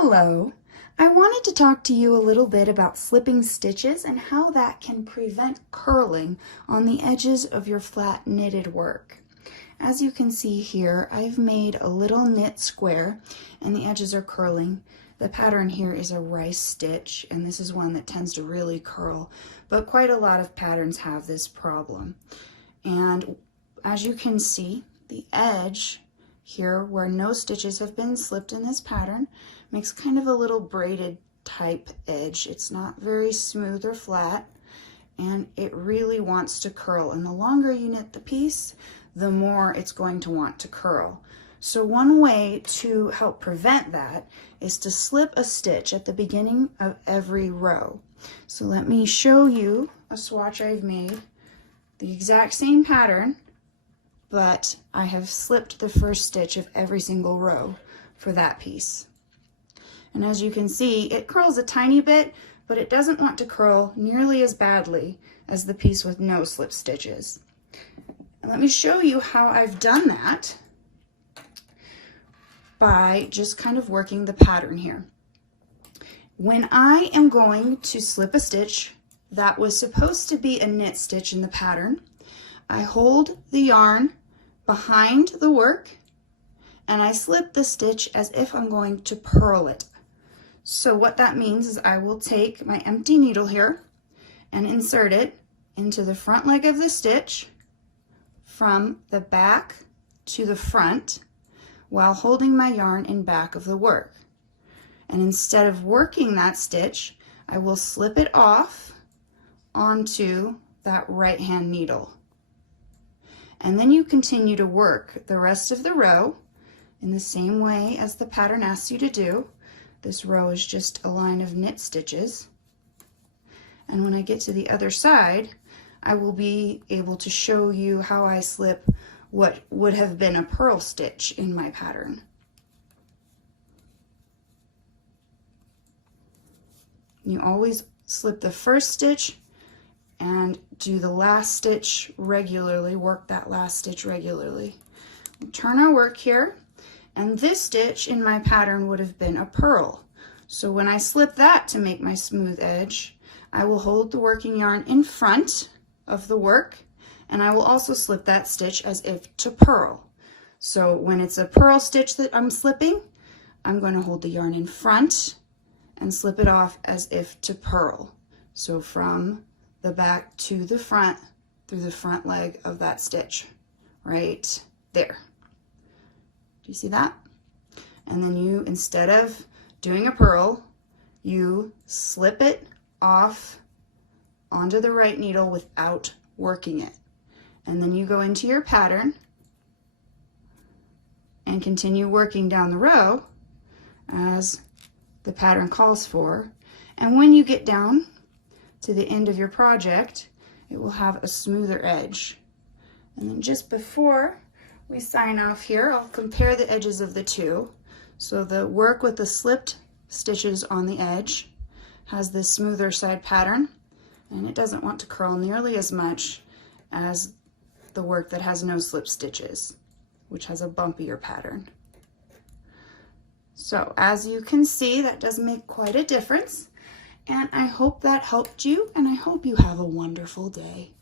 Hello! I wanted to talk to you a little bit about slipping stitches and how that can prevent curling on the edges of your flat knitted work. As you can see here, I've made a little knit square and the edges are curling. The pattern here is a rice stitch, and this is one that tends to really curl, but quite a lot of patterns have this problem. And as you can see, the edge here where no stitches have been slipped in this pattern makes kind of a little braided type edge. It's not very smooth or flat, and it really wants to curl, and the longer you knit the piece, the more it's going to want to curl. So one way to help prevent that is to slip a stitch at the beginning of every row. So let me show you a swatch I've made, the exact same pattern, but I have slipped the first stitch of every single row for that piece. And as you can see, it curls a tiny bit, but it doesn't want to curl nearly as badly as the piece with no slip stitches. And let me show you how I've done that by just kind of working the pattern here. When I am going to slip a stitch that was supposed to be a knit stitch in the pattern, I hold the yarn behind the work and I slip the stitch as if I'm going to purl it. So what that means is I will take my empty needle here and insert it into the front leg of the stitch from the back to the front while holding my yarn in back of the work. And instead of working that stitch, I will slip it off onto that right hand needle. And then you continue to work the rest of the row in the same way as the pattern asks you to do. This row is just a line of knit stitches. And when I get to the other side, I will be able to show you how I slip what would have been a purl stitch in my pattern. You always slip the first stitch and do the last stitch regularly, work that last stitch regularly. We'll turn our work here, and this stitch in my pattern would have been a purl. So when I slip that to make my smooth edge, I will hold the working yarn in front of the work, and I will also slip that stitch as if to purl. So when it's a purl stitch that I'm slipping, I'm going to hold the yarn in front and slip it off as if to purl. So from the back to the front through the front leg of that stitch right there. Do you see that? And then you, instead of doing a purl, you slip it off onto the right needle without working it. And then you go into your pattern and continue working down the row as the pattern calls for. And when you get down to the end of your project, it will have a smoother edge. And then just before we sign off here, I'll compare the edges of the two. So the work with the slipped stitches on the edge has this smoother side pattern, and it doesn't want to curl nearly as much as the work that has no slip stitches, which has a bumpier pattern. So as you can see, that does make quite a difference. And I hope that helped you, and I hope you have a wonderful day.